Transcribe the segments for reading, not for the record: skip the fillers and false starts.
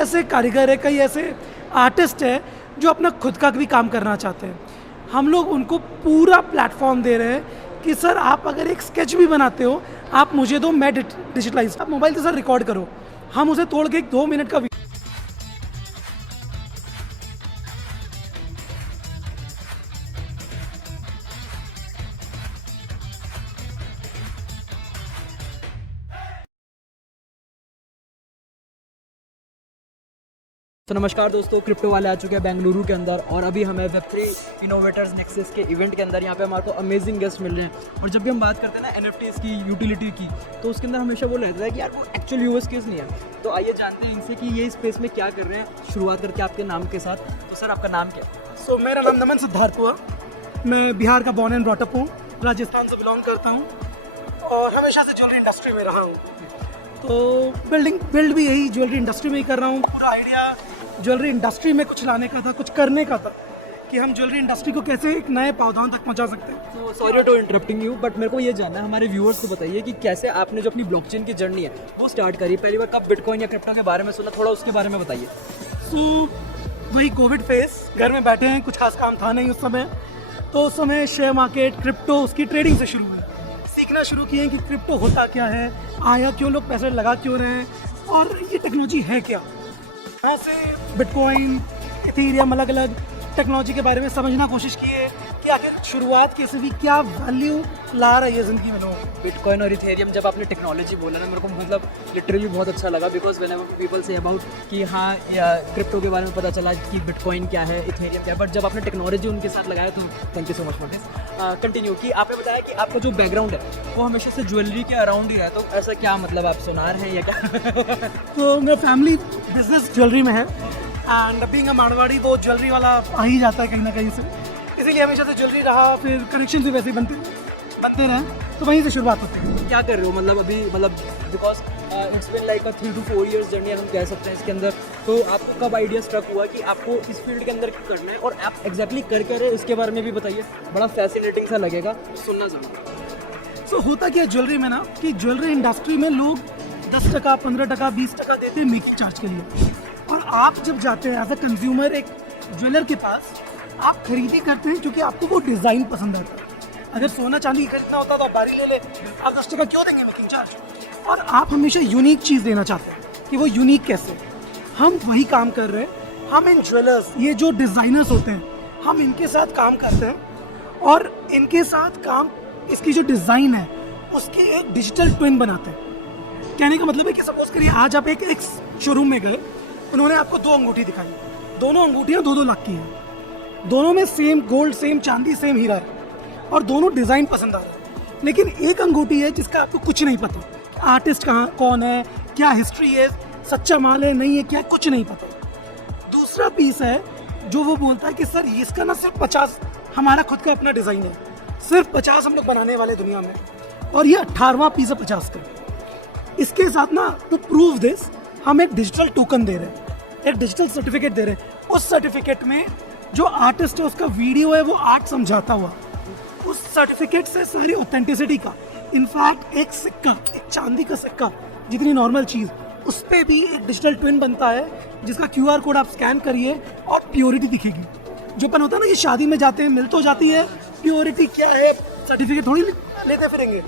ऐसे कारीगर है, कई ऐसे आर्टिस्ट है जो अपना खुद का भी काम करना चाहते हैं। हम लोग उनको पूरा प्लेटफॉर्म दे रहे हैं कि सर आप अगर एक स्केच भी बनाते हो, आप मुझे दो, मैं डिजिटलाइज, आप मोबाइल से सर रिकॉर्ड करो, हम उसे तोड़ के एक 2 मिनट का तो नमस्कार दोस्तों, क्रिप्टो वाले आ चुके हैं बेंगलुरु के अंदर और अभी हमें वेब3 इनोवेटर्स नेक्सस के इवेंट के अंदर यहाँ पे हमारे को अमेजिंग गेस्ट मिल रहे हैं। और जब भी हम बात करते हैं ना NFTs की यूटिलिटी की, तो उसके अंदर हमेशा वो रहता है कि यार वो एक्चुअल यूएस केस नहीं है। तो आइए जानते हैं इनसे कि ये स्पेस में क्या कर रहे हैं। शुरुआत करके आपके नाम के साथ। तो सर आपका नाम क्या है? मेरा नाम नमन सिद्धार्थ हुआ। मैं बिहार का बॉर्न एंड ब्रॉटअप हूँ, राजस्थान से बिलोंग करता हूँ और हमेशा से ज्वेलरी इंडस्ट्री में रहा हूँ। तो बिल्ड भी यही ज्वेलरी इंडस्ट्री में ही कर रहा हूँ। पूरा आइडिया ज्वेलरी इंडस्ट्री में कुछ लाने का था, कुछ करने का था कि हम ज्वेलरी इंडस्ट्री को कैसे एक नए पावदान तक पहुंचा सकते हैं। तो sorry to interrupting you, but मेरे को ये जानना है, हमारे व्यूअर्स को बताइए कि कैसे आपने जो अपनी ब्लॉकचेन की जर्नी है वो स्टार्ट करी। पहली बार कब बिटकॉइन या क्रिप्टो के बारे में सुना, थोड़ा उसके बारे में बताइए। वही कोविड फेस, घर में बैठे हैं, कुछ खास काम था नहीं उस समय। तो उस समय शेयर मार्केट, क्रिप्टो, उसकी ट्रेडिंग से शुरू हुई। सीखना शुरू किए कि क्रिप्टो होता क्या है, आया क्यों, लोग पैसे लगा क्यों रहे हैं और ये टेक्नोलॉजी है क्या। ऐसे बिटकॉइन, इथेरियम, अलग अलग टेक्नोलॉजी के बारे में समझना कोशिश किए कि आखिर शुरुआत कैसे हुई, क्या वैल्यू ला रहा है ये ज़िंदगी में लोग। बिटकॉइन और इथेरियम, जब आपने टेक्नोलॉजी बोला ना, मेरे को मतलब लिटरली बहुत अच्छा लगा। Because whenever people say about कि हाँ क्रिप्टो के बारे में पता चला कि बिटकॉइन क्या है, इथेरियम क्या है, बट जब आपने टेक्नोलॉजी उनके साथ लगाया तो thank you so much for this. Continue कि आपने बताया कि आपका जो बैकग्राउंड है वो हमेशा से ज्वेलरी के अराउंड ही है। तो ऐसा क्या मतलब, आप सोनार हैं या क्या? तो मेरा फैमिली बिजनेस ज्वेलरी में है एंड बीइंग अ मारवाड़ी वो ज्वेलरी वाला आ ही जाता है कहीं ना कहीं से, इसीलिए हमेशा से ज्वेलरी रहा। फिर कनेक्शन भी वैसे ही बनते रहे, तो वहीं से शुरुआत होती है। क्या कर रहे हो मतलब अभी, मतलब because it's been like a 3 to 4 years journey हम कह सकते हैं इसके अंदर। तो आपको कब आइडिया स्ट्रक हुआ कि आपको इस फील्ड के अंदर करना है और आप एग्जैक्टली कर रहे हैं, इसके बारे में भी बताइए। बड़ा फैसिनेटिंग सा लगेगा, सुनना जरूर। सो होता क्या है ज्वेलरी में ना कि ज्वेलरी इंडस्ट्री में लोग 10%, 15%, 20% देते हैं मेकिंग चार्ज के लिए। और आप जब जाते हैं एज अ कंज्यूमर एक ज्वेलर के पास, आप खरीदी करते हैं क्योंकि आपको वो डिज़ाइन पसंद आता है। अगर सोना चांदी खरीदना होता तो आप बारी ले ले, आप 10% क्यों देंगे मेकिंग चार्ज। और आप हमेशा यूनिक चीज़ देना चाहते हैं कि वो यूनिक कैसे। हम वही काम कर रहे हैं। हम इन ज्वेलर्स, ये जो डिज़ाइनर्स होते हैं, हम इनके साथ काम करते हैं और इनके साथ काम, इसकी जो डिज़ाइन है उसकी एक डिजिटल ट्विन बनाते हैं। कहने का मतलब है कि सपोज करिए आज आप एक शोरूम में गए, उन्होंने आपको 2 अंगूठी दिखाई, दोनों अंगूठियाँ 2-2 लाख की हैं, दोनों में सेम गोल्ड, सेम चांदी, सेम हीरा है और दोनों डिज़ाइन पसंद आ रहा है। लेकिन एक अंगूठी है जिसका आपको कुछ नहीं पता, आर्टिस्ट कौन है, क्या हिस्ट्री है, सच्चा माल है नहीं है, क्या कुछ नहीं पता। दूसरा पीस है जो वो बोलता है कि सर इसका ना सिर्फ 50, हमारा खुद का अपना डिज़ाइन है, सिर्फ 50 हम लोग बनाने वाले दुनिया में, और ये 18वां पीस है 50 का। इसके साथ ना टू प्रूव दिस हम एक डिजिटल टोकन दे रहे हैं, एक डिजिटल सर्टिफिकेट दे रहे हैं। उस सर्टिफिकेट में जो आर्टिस्ट है उसका वीडियो है वो आर्ट समझाता हुआ, उस सर्टिफिकेट से सारी ऑथेंटिसिटी का, इनफैक्ट एक सिक्का, एक चांदी का सिक्का जितनी नॉर्मल चीज़, उस पर भी एक डिजिटल ट्विन बनता है जिसका QR कोड आप स्कैन करिए और प्योरिटी दिखेगी। जो अपन होता है ना कि शादी में जाते हैं, मिल तो जाती है, प्योरिटी क्या है, सर्टिफिकेट थोड़ी लेते फिरेंगे।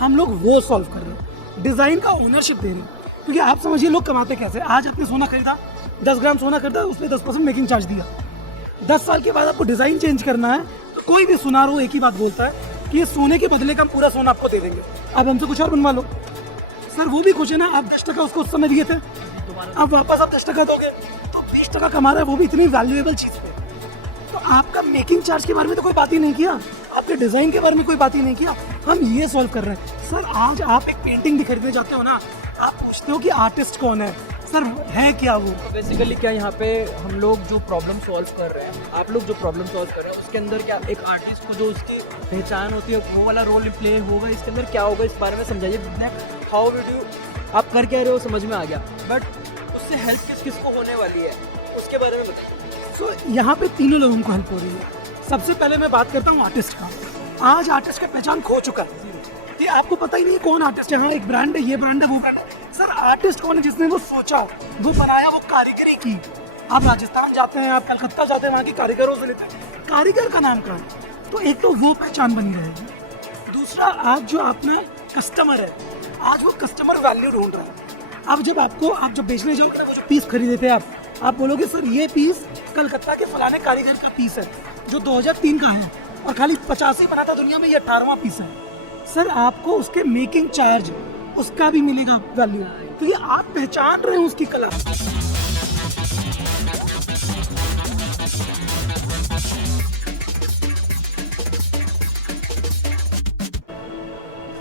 हम लोग वो सॉल्व कर रहे हैं, डिज़ाइन का ओनरशिप दे रहे हैं। क्योंकि आप समझिए लोग कमाते कैसे। आज आपने सोना खरीदा, 10 ग्राम सोना खरीदा, उस पर 10% मेकिंग चार्ज दिया। 10 साल के बाद आपको डिज़ाइन चेंज करना है तो कोई भी सुनार हो एक ही बात बोलता है कि ये सोने के बदले का हम पूरा सोना आपको दे देंगे, अब हमसे कुछ और बनवा लो। सर वो भी खुश है ना, आप 10% उसको उस समय दिए थे, अब वापस आप 10% दोगे तो 20% कमा रहा है, वो भी इतनी वैल्यूएबल चीज़ पे। तो आपका मेकिंग चार्ज के बारे में तो कोई बात ही नहीं किया, आपके डिज़ाइन के बारे में कोई बात ही नहीं किया। हम ये सॉल्व कर रहे हैं। सर आज आप एक पेंटिंग भी खरीदने जाते हो ना, आप पूछते हो कि आर्टिस्ट कौन है, सर है क्या वो। तो बेसिकली क्या यहाँ पे हम लोग जो प्रॉब्लम सॉल्व कर रहे हैं, आप लोग जो प्रॉब्लम सॉल्व कर रहे हैं, उसके अंदर क्या एक आर्टिस्ट को जो उसकी पहचान होती है वो वाला रोल प्ले होगा, इसके अंदर क्या होगा, इस बारे में समझाइए। हाउ विड यू, आप कर क्या रहे हो समझ में आ गया, बट उससे हेल्प किस को होने वाली है उसके बारे में बताइए। सो यहाँ पे तीनों लोगों को हेल्प हो रही है। सबसे पहले मैं बात करता हूँ आर्टिस्ट का। आज आर्टिस्ट का पहचान खो चुका है कि आपको पता ही नहीं है कौन आर्टिस्ट है। हाँ, एक ब्रांड है, ये ब्रांड है, वो ब्रांड है। सर आर्टिस्ट कौन है? जिसने वो सोचा, वो बनाया, वो कारीगरी की। आप राजस्थान जाते हैं, आप कलकत्ता जाते हैं, वहाँ के कारीगरों से लेते हैं, कारीगर का नाम कहाँ है? तो एक तो वो पहचान बनी रहेगी। दूसरा, आज जो अपना कस्टमर है, आज वो कस्टमर वैल्यू ढूंढ रहा है। अब जब आप जब बेचने जाओगे ना, वो जो पीस खरीदे थे आप बोलोगे सर ये पीस कलकत्ता के फलाने कारीगर का पीस है जो 2003 का है और खाली 50 ही बना था दुनिया में, ये 18वां पीस है। सर आपको उसके मेकिंग चार्ज उसका भी मिलेगा वैल्यू। तो ये आप पहचान रहे हो उसकी कला।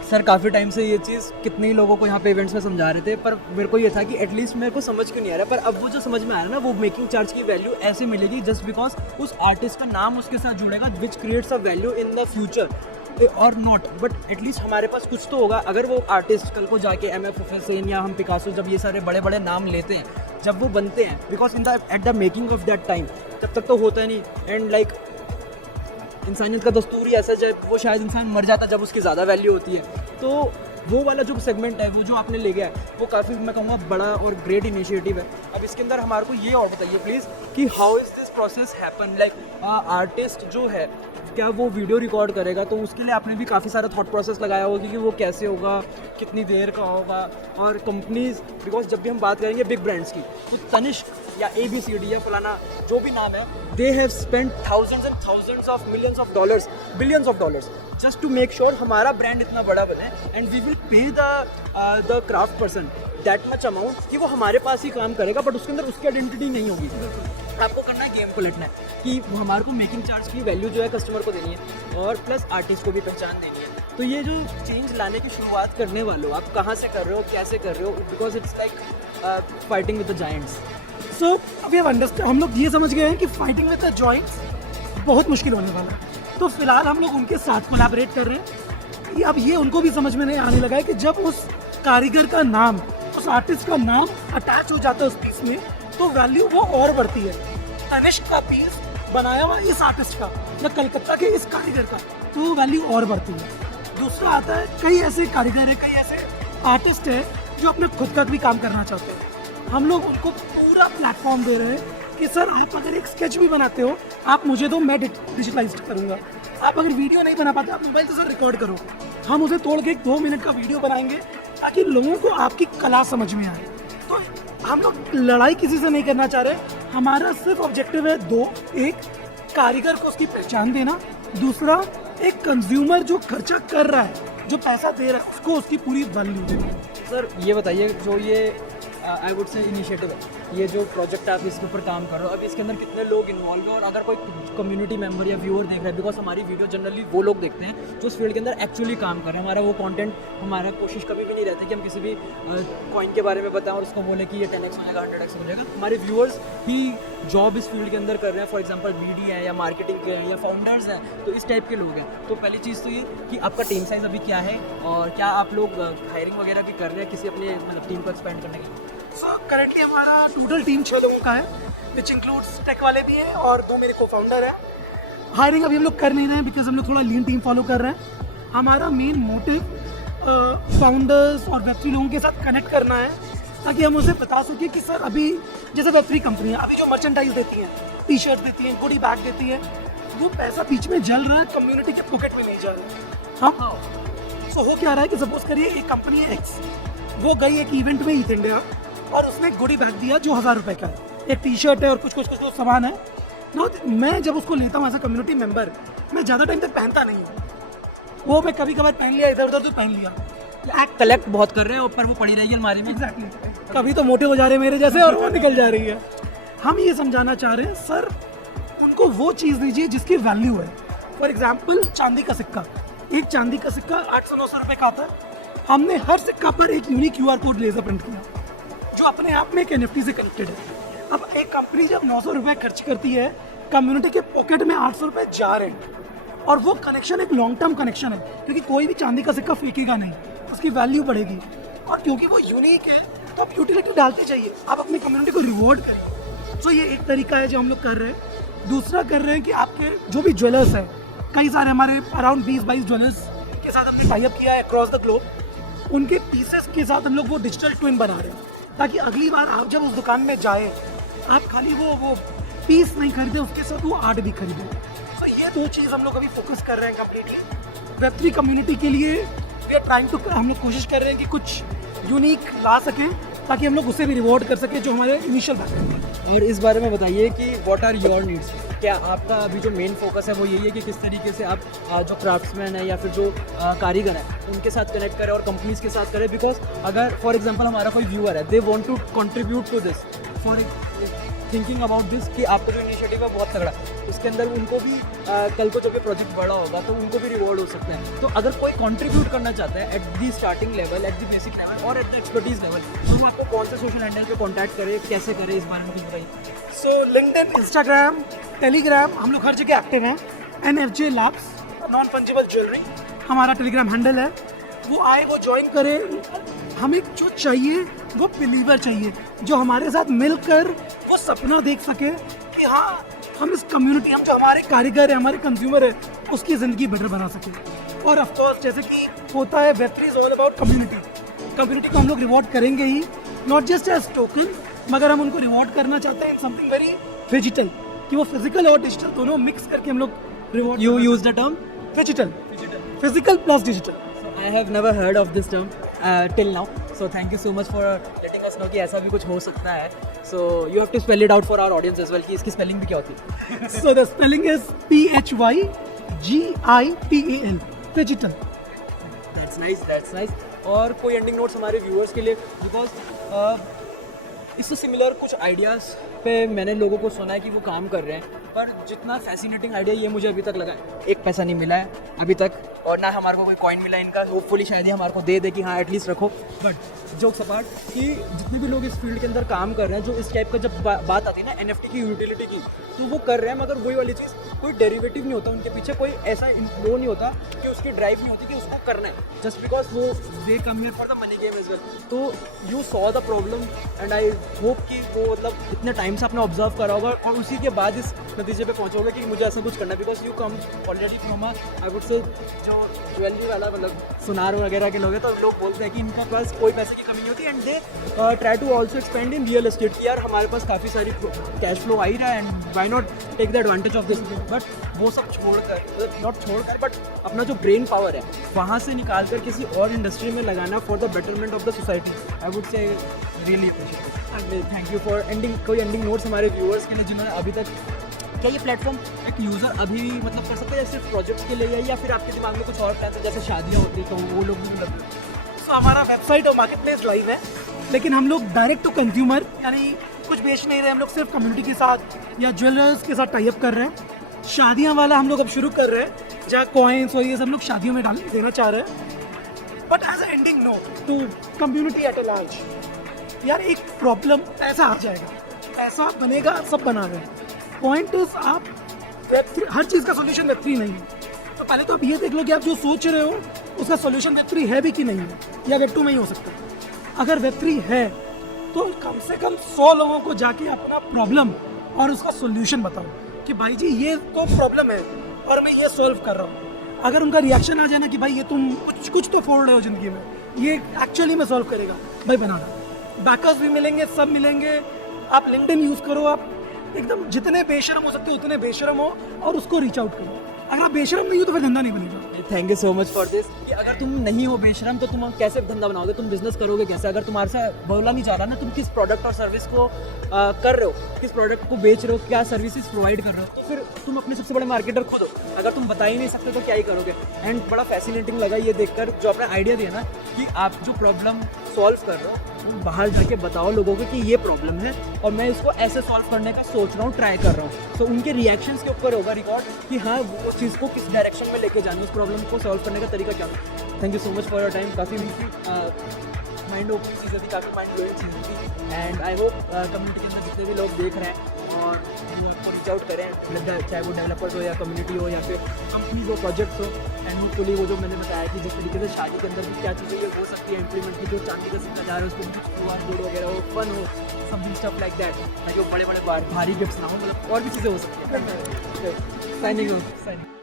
सर काफ़ी टाइम से ये चीज़ कितने ही लोगों को यहाँ पे इवेंट्स में समझा रहे थे, पर मेरे को ये था कि एटलीस्ट मेरे को समझ क्यों नहीं आ रहा। पर अब वो जो समझ में आ रहा है ना, वो मेकिंग चार्ज की वैल्यू ऐसे मिलेगी जस्ट बिकॉज उस आर्टिस्ट का नाम उसके साथ जुड़ेगा, which creates a value in the future और नॉट, बट एटलीस्ट हमारे पास कुछ तो होगा। अगर वो आर्टिस्ट कल को जाके MF हुसैन या हम पिकासो, जब ये सारे बड़े बड़े नाम लेते हैं, जब वो बनते हैं, because in the at the making of that time, तब तक तो होता है नहीं। एंड लाइक इंसानियत का दस्तूर ही ऐसा, जब वो शायद इंसान मर जाता जब उसकी ज़्यादा वैल्यू होती है। तो वो वाला जो सेगमेंट है, वो जो आपने ले गया है, वो काफ़ी मैं कहूँगा बड़ा और ग्रेट इनिशिएटिव है। अब इसके अंदर हमारे को ये और बताइए प्लीज़ कि how is this process happen, like artist जो है क्या वो वीडियो रिकॉर्ड करेगा, तो उसके लिए आपने भी काफ़ी सारा थॉट प्रोसेस लगाया होगा कि वो कैसे होगा, कितनी देर का होगा। और कंपनीज, बिकॉज जब भी हम बात करेंगे बिग ब्रांड्स की, तो तनिष्क या ABCD या फलाना जो भी नाम है, they have spent thousands and thousands of millions of dollars, billions of dollars just to make sure हमारा ब्रांड इतना बड़ा बने। And we will pay the craft person that much amount कि वो हमारे पास ही काम करेगा, बट उसके अंदर उसकी आइडेंटिटी नहीं होगी। आपको करना है गेम को लेटना है कि हमारे को मेकिंग चार्ज की वैल्यू जो है कस्टमर को देनी है और प्लस आर्टिस्ट को भी पहचान देनी है। तो ये जो चेंज लाने की शुरुआत करने वाले हो, आप कहाँ से कर रहे हो, कैसे कर रहे हो? Because it's like fighting with the giants. So अभी हम लोग ये समझ गए हैं कि फाइटिंग विद द जॉइंट्स बहुत मुश्किल होने वाला है। तो फिलहाल हम लोग उनके साथ कोलैबोरेट कर रहे हैं। अब ये उनको भी समझ में नहीं आने लगा है कि जब उस कारीगर का नाम, उस आर्टिस्ट का नाम अटैच हो जाता है उस पीस में, तो वैल्यू वो और बढ़ती है। तनिष्क का पीस बनाया हुआ इस आर्टिस्ट का या कलकत्ता के इस कारीगर का, तो वो वैल्यू और बढ़ती है। दूसरा आता है, कई ऐसे कारीगर हैं, कई ऐसे आर्टिस्ट हैं जो अपने खुद का भी काम करना चाहते हैं। हम लोग उनको पूरा प्लेटफॉर्म दे रहे हैं कि सर आप अगर एक स्केच भी बनाते हो, आप मुझे दो, मैं डिजिटलाइज करूँगा। आप अगर वीडियो नहीं बना पाते, आप मोबाइल से सर रिकॉर्ड करो, हम उसे तोड़ के 2 मिनट का वीडियो बनाएंगे ताकि लोगों को आपकी कला समझ में आए। तो हम लोग लड़ाई किसी से नहीं करना चाह रहे, हमारा सिर्फ ऑब्जेक्टिव है 2, एक कारीगर को उसकी पहचान देना, दूसरा एक कंज्यूमर जो खर्चा कर रहा है, जो पैसा दे रहा है, उसको उसकी पूरी वैल्यू देना। सर ये बताइए, जो ये आई वुड से इनिशिएटिव है, ये जो प्रोजेक्ट आप इसके ऊपर काम कर रहे हो, अब इसके अंदर कितने लोग इन्वॉल्व हैं? और अगर कोई कम्युनिटी मेंबर या व्यूअर देख रहा है, बिकॉज हमारी वीडियो जनरली वो लोग देखते हैं जो इस फील्ड के अंदर एक्चुअली काम कर रहे हैं। हमारा वो कंटेंट, हमारा कोशिश कभी भी नहीं रहती कि हम किसी भी कॉइन के बारे में बताएं और उसको बोले कि ये 10x हो जाएगा, 100x हो जाएगा। हमारे व्यूअर्स ही जॉब इस फील्ड के अंदर कर रहे हैं, फॉर एग्जाम्पल BD हैं या मार्केटिंग के हैं या फाउंडर्स हैं, तो इस टाइप के लोग हैं। तो पहली चीज़ तो ये कि आपका टीम साइज़ अभी क्या है और क्या आप लोग हायरिंग वगैरह भी कर रहे हैं किसी अपने मतलब टीम को एक्सपेंड करने के लिए? सो करेंटली हमारा टोटल टीम 6 लोगों का है, विच इंक्लूड्स टेक वाले भी हैं और 2 मेरे को फाउंडर हैं। हायरिंग अभी हम लोग कर नहीं रहे हैं बिकॉज हम लोग थोड़ा लीन टीम फॉलो कर रहे हैं। हमारा मेन मोटिव फाउंडर्स और Web3 लोगों के साथ कनेक्ट करना है ताकि हम उसे बता सकें कि सर अभी जैसे Web3 कंपनियाँ अभी जो मर्चेंडाइज देती हैं, टी-शर्ट देती हैं, गुडी बैग देती हैं, वो पैसा बीच में जल रहा है, कम्युनिटी के पॉकेट में नहीं जा रहा है। हाँ, सो हो क्या रहा है कि सपोज करिए एक कंपनी है X, वो गई एक इवेंट में ईथ इंडिया और उसने गुडी बैग दिया जो 1000 रुपये का है, एक टी-शर्ट है और कुछ सामान है ना। मैं जब उसको लेता हूँ एज अ कम्युनिटी मेंबर, मैं ज़्यादा टाइम तक पहनता नहीं हूँ, वो मैं कभी कभार पहन लिया, इधर उधर तो पहन लिया। कलेक्ट बहुत कर रहे हैं, ऊपर वो पड़ी रहेगी अलमारी में। एग्जैक्टली, कभी तो मोटे हो जा रहे हैं मेरे जैसे और वो निकल जा रही है। हम ये समझाना चाह रहे हैं सर उनको वो चीज़ दीजिए जिसकी वैल्यू है। फॉर एग्जाम्पल चांदी का सिक्का, एक चांदी का सिक्का 800-900 रुपये का आता है। हमने हर सिक्का पर एक unique QR code laser print किया जो अपने आप में एक NFT से कनेक्टेड है। अब एक कंपनी जब 900 रुपये खर्च करती है, कम्युनिटी के पॉकेट में 800 रुपये जा रहे हैं और वो कनेक्शन एक लॉन्ग टर्म कनेक्शन है, क्योंकि कोई भी चांदी का सिक्का फेंकेगा नहीं, उसकी वैल्यू बढ़ेगी। और क्योंकि वो यूनिक है तो आप यूटिलिटी डालते चाहिए, आप अपनी कम्युनिटी को रिवॉर्ड करें। सो ये एक तरीका है जो हम लोग कर रहे हैं। दूसरा कर रहे हैं कि आपके जो भी ज्वेलर्स हैं कई सारे हमारे अराउंड 20-22 ज्वेलर्स के साथ हमने टाई अप किया है अक्रॉस द ग्लोब। उनके पीसेस के साथ हम लोग वो डिजिटल ट्विन बना रहे हैं ताकि अगली बार आप जब उस दुकान में जाए आप खाली वो पीस नहीं खरीदे, उसके साथ वो आर्ट भी खरीदे। तो ये दो चीज़ हम लोग अभी फोकस कर रहे हैं कम्प्लीटली वेब3 कम्युनिटी के लिए। वी आर ट्राइंग टू, हम लोग कोशिश कर रहे हैं कि कुछ यूनिक ला सकें ताकि हम लोग उसे भी रिवॉर्ड कर सकें जो हमारे इनिशियल बैकएंड है। और इस बारे में बताइए कि व्हाट आर योर नीड्स। क्या आपका अभी जो मेन फोकस है वो यही है कि किस तरीके से आप जो क्राफ्ट्समैन है या फिर जो कारीगर है उनके साथ कनेक्ट करें और कंपनीज के साथ करें? बिकॉज अगर फॉर एग्जांपल हमारा कोई व्यूअर है, they want to contribute to this for thinking about this कि आपका जो इनिशिएटिव है बहुत तगड़ा, उसके अंदर उनको भी कल को जब ये प्रोजेक्ट बड़ा होगा तो उनको भी रिवॉर्ड हो सकता है। तो अगर कोई कंट्रीब्यूट करना चाहता है at the starting level, at the basic level और एट द एक्सपर्टीज लेवल, तो वो आपको कौन से सोशल हैंडल पे कॉन्टैक्ट करे, कैसे करे, इस बारे में कुछ बताइए। सो लिंक्डइन, इंस्टाग्राम, टेलीग्राम, हम लोग हर जगह एक्टिव हैं। NFJ Labs non fungible jewellery हमारा टेलीग्राम हैंडल है। वो आए, वो ज्वाइन करे। हमें जो चाहिए वो बिलीवर चाहिए जो हमारे साथ मिलकर वो सपना देख सके कि हाँ हम इस कम्युनिटी, हम जो हमारे कारीगर है, हमारे कंज्यूमर है, उसकी ज़िंदगी बेटर बना सके। और ऑफ कोर्स जैसे कि होता है Web3 is all about community. Community को हम लोग रिवॉर्ड करेंगे ही, नॉट जस्ट एज टोकन, मगर हम उनको रिवॉर्ड करना चाहते हैं समथिंग वेरी डिजिटल, कि वो फिजिकल और डिजिटल दोनों मिक्स करके हम लोग reward. You use the term digital, physical plus digital. I have never heard of this term till now. So thank you so much for letting us know कि ऐसा भी कुछ हो सकता है. So you have to spell it out for our audience as well कि इसकी spelling भी क्या होती है. So the spelling is PHYGITAL, digital. That's nice, that's nice. और कोई ending notes हमारे viewers के लिए, because इससे सिमिलर कुछ आइडियाज़ पे मैंने लोगों को सुना है कि वो काम कर रहे हैं, पर जितना फैसिनेटिंग आइडिया ये मुझे अभी तक लगा, एक पैसा नहीं मिला है अभी तक, और ना हमारे को कोई कॉइन मिला इनका। होपफुली शायद ही हमारे को दे दे कि हाँ एटलीस्ट रखो। बट जोक्स अपार्ट कि जितने भी लोग इस फील्ड के अंदर काम कर रहे हैं, जो इस टाइप का जब बात आती है ना NFT की यूटिलिटी की, तो वो कर रहे हैं, मगर वही वाली चीज़, कोई डेरिवेटिव नहीं होता उनके पीछे, कोई ऐसा वो नहीं होता कि उसकी ड्राइव नहीं होती कि उसको करना है, जस्ट बिकॉज वो they come here for the money game as well. तो you saw the problem and I hope कि वो मतलब इतने टाइम से आपने ऑब्जर्व करा होगा और उसी के बाद इस नतीजे पे पहुंचोगे कि मुझे ऐसा कुछ करना है, because you come already from I would say जो ज्वेलरी वाला मतलब सुनार वगैरह के लोग हैं, तो लोग बोलते हैं कि इनके पास कोई पैसे की कमी नहीं होती, and they try to also expand in real estate कि यार हमारे पास काफ़ी सारी कैश फ्लो आ ही रहा है and why not take the advantage of this. But वो सब छोड़कर, नॉट छोड़कर, बट अपना जो ब्रेन पावर है वहाँ से निकाल कर किसी और इंडस्ट्री में लगाना for the betterment of the society, I would say really appreciate. Thank you for ending. कोई एंडिंग नोट्स हमारे व्यूअर्स के लिए जिन्होंने अभी तक, क्या ये प्लेटफॉर्म एक यूज़र अभी मतलब कर सकते हैं सिर्फ प्रोजेक्ट्स के लिए, या फिर आपके दिमाग में कुछ और प्लान है जैसे शादियाँ होती तो वो लोग भी मतलब? सो हमारा वेबसाइट और मार्केट प्लेस लाइव है, लेकिन हम लोग डायरेक्ट टू कंज्यूमर यानी कुछ बेच नहीं रहे, हम लोग सिर्फ कम्युनिटी के साथ या ज्वेलर्स के साथ टाई अप कर रहे हैं। शादियाँ वाला हम लोग अब शुरू कर रहे हैं, जहाँ कॉइन्स और ये सब लोग शादियों में देना चाह रहे हैं। But as a ending note to community at a large, यार एक प्रॉब्लम ऐसा आ जाएगा, ऐसा बनेगा, सब बना रहे हैं। पॉइंट इज आप Web3, हर चीज़ का सोल्यूशन Web3 नहीं है, तो पहले तो आप ये देख लो कि आप जो सोच रहे हो उसका सोल्यूशन Web3 है भी कि नहीं है, या Web2 में ही हो सकता है। अगर Web3 है तो कम से कम 100 लोगों को जाके अपना प्रॉब्लम और उसका सोल्यूशन बताओ कि भाई जी ये तो प्रॉब्लम है और मैं ये सॉल्व कर रहा हूँ। अगर उनका रिएक्शन आ जाए ना कि भाई ये तुम कुछ तो फोड़ रहे हो ज़िंदगी में, ये एक्चुअली में सॉल्व करेगा, भाई बनाना। बैकर्स भी मिलेंगे, सब मिलेंगे। आप लिंक्डइन यूज़ करो, आप एकदम जितने बेशरम हो सकते हो उतने बेशरम हो और उसको रीच आउट करो। अगर आप बेशरम नहीं हो तो फिर धंधा नहीं बनेगा। Thank you so much for this. कि अगर तुम नहीं हो बेशरम तो तुम कैसे धंधा बनाओगे, तुम बिजनेस करोगे कैसे? अगर तुम्हारे से बोला नहीं जा रहा ना तुम किस प्रोडक्ट और सर्विस को कर रहे हो, किस प्रोडक्ट को बेच रहे हो, क्या सर्विसेज प्रोवाइड कर रहे हो, तो फिर तुम अपने सबसे बड़े मार्केटर खुद हो। अगर तुम बता ही नहीं सकते तो क्या ही करोगे। एंड बड़ा फैसिनेटिंग लगा ये देखकर जो आपने आइडिया दिया ना कि आप जो प्रॉब्लम सॉल्व कर रहे हो तुम बाहर जाके बताओ लोगों को कि ये प्रॉब्लम है और मैं इसको ऐसे सॉल्व करने का सोच रहा हूँ, ट्राई कर रहा हूँ। सो उनके रिएक्शंस के ऊपर होगा रिकॉर्ड कि हाँ वो चीज़ को किस डायरेक्शन में लेके जाना, उस प्रॉब्लम को सॉल्व करने का तरीका क्या है। Thank you so much for your time. काफ़ी माइंड ओपनिंग चीज़ें थी, काफ़ी माइंड ब्लोइंग चीज़ें थी, एंड आई होप कम्युनिटी के अंदर जितने भी लोग देख रहे हैं और आपको रीच आउट करें, चाहे वो डेवलपर्स हो या कम्युनिटी हो या फिर कंपनीज हो, प्रोजेक्ट्स हो। एंड होपफुली वो जो मैंने बताया कि जिस तरीके से शादी के अंदर भी क्या चीज़ें ये हो सकती है इम्प्लीमेंट की, जो चांदी का सिक्का जा रहा है उसको कुछ QR कोड वगैरह हो, फन हो, समथिंग स्टफ लाइक दैट, जो बड़े बड़े भारी गिफ्ट्स ना हो, मतलब और भी चीज़ें हो सकती हैं। Signing off.